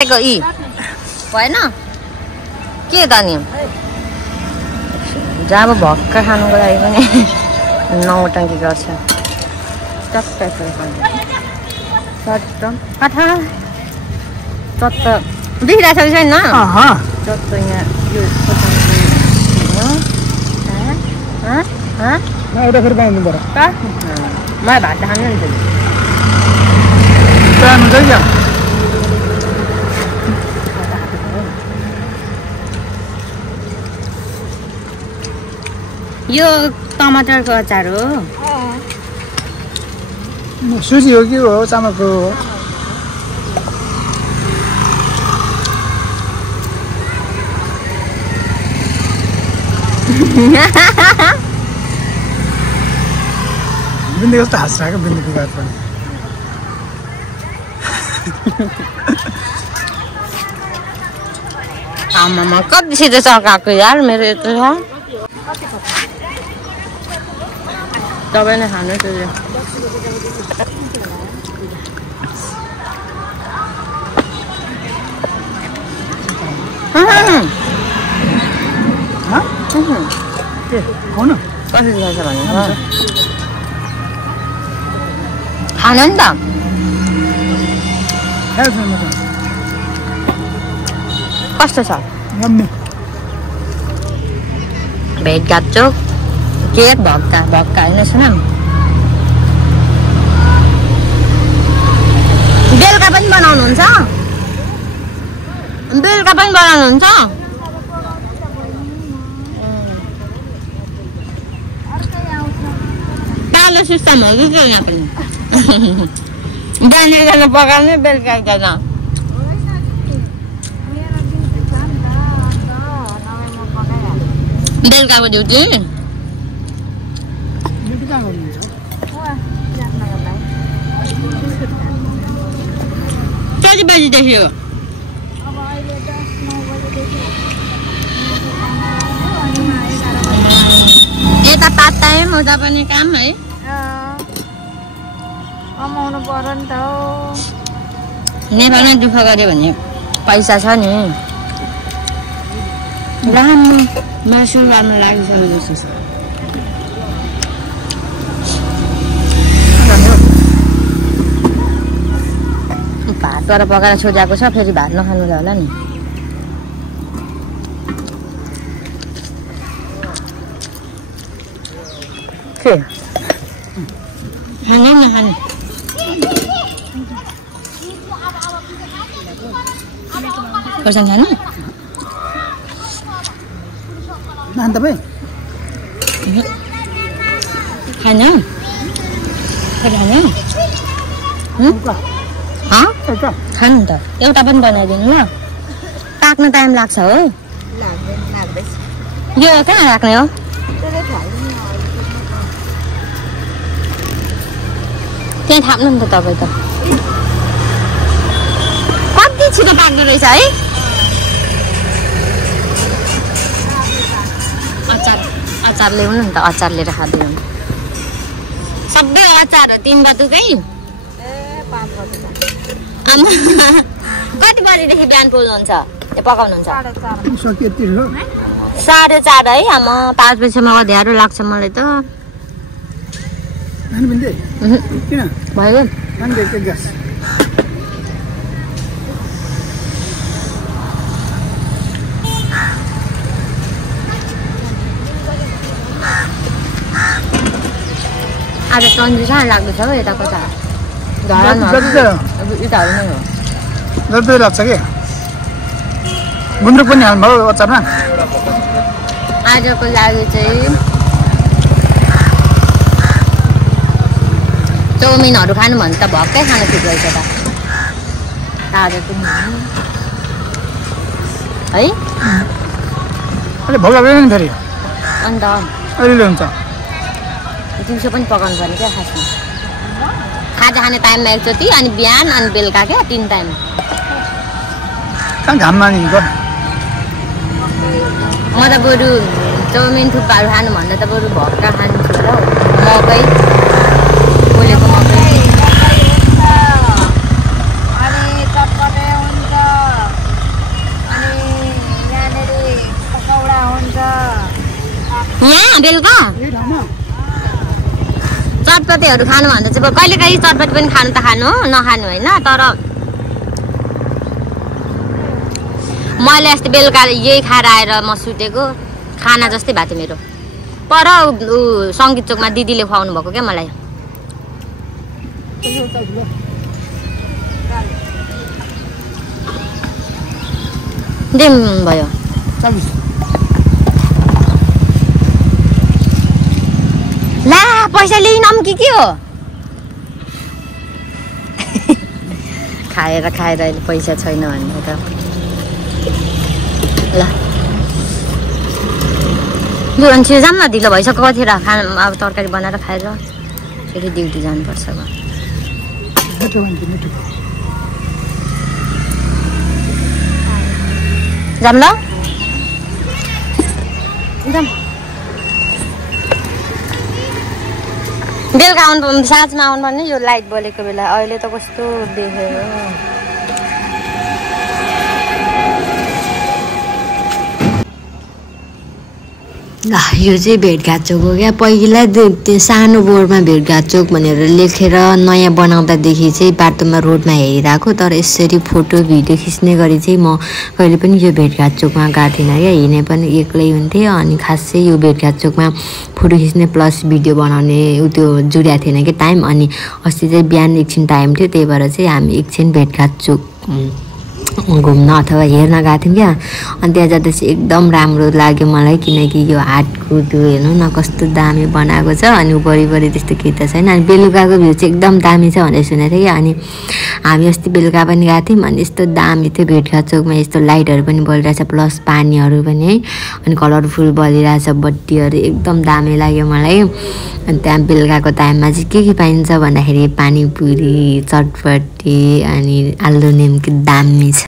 ई भएन के त नि जब भक्का खानुको लागि पनि नौटङ्की गर्छ चट्ट देखिरहेको छ छैन चट्ट यहाँ यो एउटा फेरि पाउनु पर्यो मलाई भात खानु नि यो टमाटरको अचार हो सुजी हो कि हो चामलको हो बिन्दु कस्तो हाँसिरहेको बिन्दुको बात पनि आमामा कति छिटो चकाएको यार मेरो यत्रो छ तपाईले खानु त्यो कसरी गर्छ भने खानु नि त कस्तो छ भेटघाट चोक के भक्का भक्का होइन सुन बेलुका पनि बनाउनुहुन्छ पालो सिस्टम हो कि के यहाँ पनि बिहान पकाउने बेलुका एकजना बेलुकाको ड्युटी कति बजीदेखि हो यता पार्ट टाइम हुँदा पनि काम है कमाउनु पर्यो नि त नेपालमा दुःख गर्यो भने पैसा छ नि राम्रो मासु राम्रो लागिसक्यो जस्तो भातबाट पकाएर छोजाएको छ फेरि भात नखानु होला नि के खानु नखानु खोर्सानी खानु नान तपाईँ खानु खानु खानु त एउटा पनि बनाइदिनु ल पाक्न टाइम लाग्छ हो यो कहाँ राख्ने हो त्यहाँ थाप्नु नि त तपाईँ त कति छिटो पाक्दो रहेछ है अचार ल्याउनु नि त अचार लिएर खाँदैन सबै अचार 3 बटुकै कति बजीदेखि बिहान पोल्नुहुन्छ पकाउनुहुन्छ 4:30 है आमा 5 बजीसम्म अँध्यारो लाग्छ मलाई त भयो आज सन्जु सानो लाग्दैछ हो यताको त इटाहरू नै हो जति लाग्छ कि गुन्द्रुक पनि हाल्नुभयो अचारमा आजको लागि चाहिँ चाउमिनहरू खानु भने त भक्कै खानु ठिक रहेछ त ताजा पनि है अलि भोक लाग्दैन नि फेरि अन्त अलिअलि हुन्छ दिउँसो पनि पकाउनु पर्ने क्या खासमा खाजा खाने टाइममा एकचोटि अनि बिहान अनि बेलुका क्या 3 टाइम घाममा नि म त बरु चाउमिन थुक्पाहरू खानु भन्दा त बरु भक्का खान्छु र मकै पोलेको मकै अनि चटपटे हुन्छ बेलुका चटपटेहरू खानुभन्दा चाहिँ कहिलेकाहीँ चटपटे पनि खानु त खानु नखानु होइन। तर मैले अस्ति बेलुका यही खाएर आएर म सुतेको खाना जस्तै भएको थियो मेरो। पर सङ्गीत चोकमा दिदीले खुवाउनु भएको क्या मलाई। देम भयो ला पैसा लिइनम कि के हो खाएर अहिले पैसा छैन भन्ने त ल लु अनि छिटो जाऊँ न ढिलो भइसक्यो कतिखेर खाना अब तरकारी बनाएर खाएर फेरि ड्युटी जानुपर्छ अब जाऊँ ल जाऊँ बेलुका आउनु साँझमा आउनु पर्ने यो लाइट बलेको बेला अहिले त कस्तो देखेर यो चाहिँ भेटघाट चोक हो क्या। पहिला त्यो सानो बोर्डमा भेटघाट चोक भनेर लेखेर नयाँ बनाउँदादेखि चाहिँ बाटोमा रोडमा हेरिरहेको। तर यसरी फोटो भिडियो खिच्ने गरी चाहिँ म कहिले पनि यो भेटघाट चोकमा गएको थिइनँ क्या। हिँडे पनि एक्लै हुन्थेँ अनि खास चाहिँ यो भेटघाट चोकमा फोटो खिच्ने प्लस भिडियो बनाउने त्यो जुडिएको थिएन कि टाइम। अनि अस्ति चाहिँ बिहान एकछिन टाइम थियो त्यही भएर चाहिँ हामी एकछिन भेटघाट चोक घुम्न अथवा हेर्न गएको थियौँ क्या। अनि त्यहाँ जाँदा चाहिँ एकदम राम्रो लाग्यो मलाई किनकि यो हाटको त्यो हेर्नु न कस्तो दामी बनाएको छ अनि वरिपरि त्यस्तो केही त छैन। अनि बेलुकाको भ्यू चाहिँ एकदम दामी छ भनेर सुनेको थिएँ क्या। अनि हामी अस्ति बेलुका पनि गएको थियौँ अनि यस्तो दामी थियो भेटघाट चोकमा यस्तो लाइटहरू पनि बलिरहेछ प्लस पानीहरू पनि है अनि कलरफुल बलिरहेछ बत्तीहरू एकदम दामी लाग्यो मलाई। अनि त्यहाँ बेलुकाको टाइममा चाहिँ के पाइन्छ भन्दाखेरि पानीपुरी चटपटी अनि आलु निम्की दामी छ।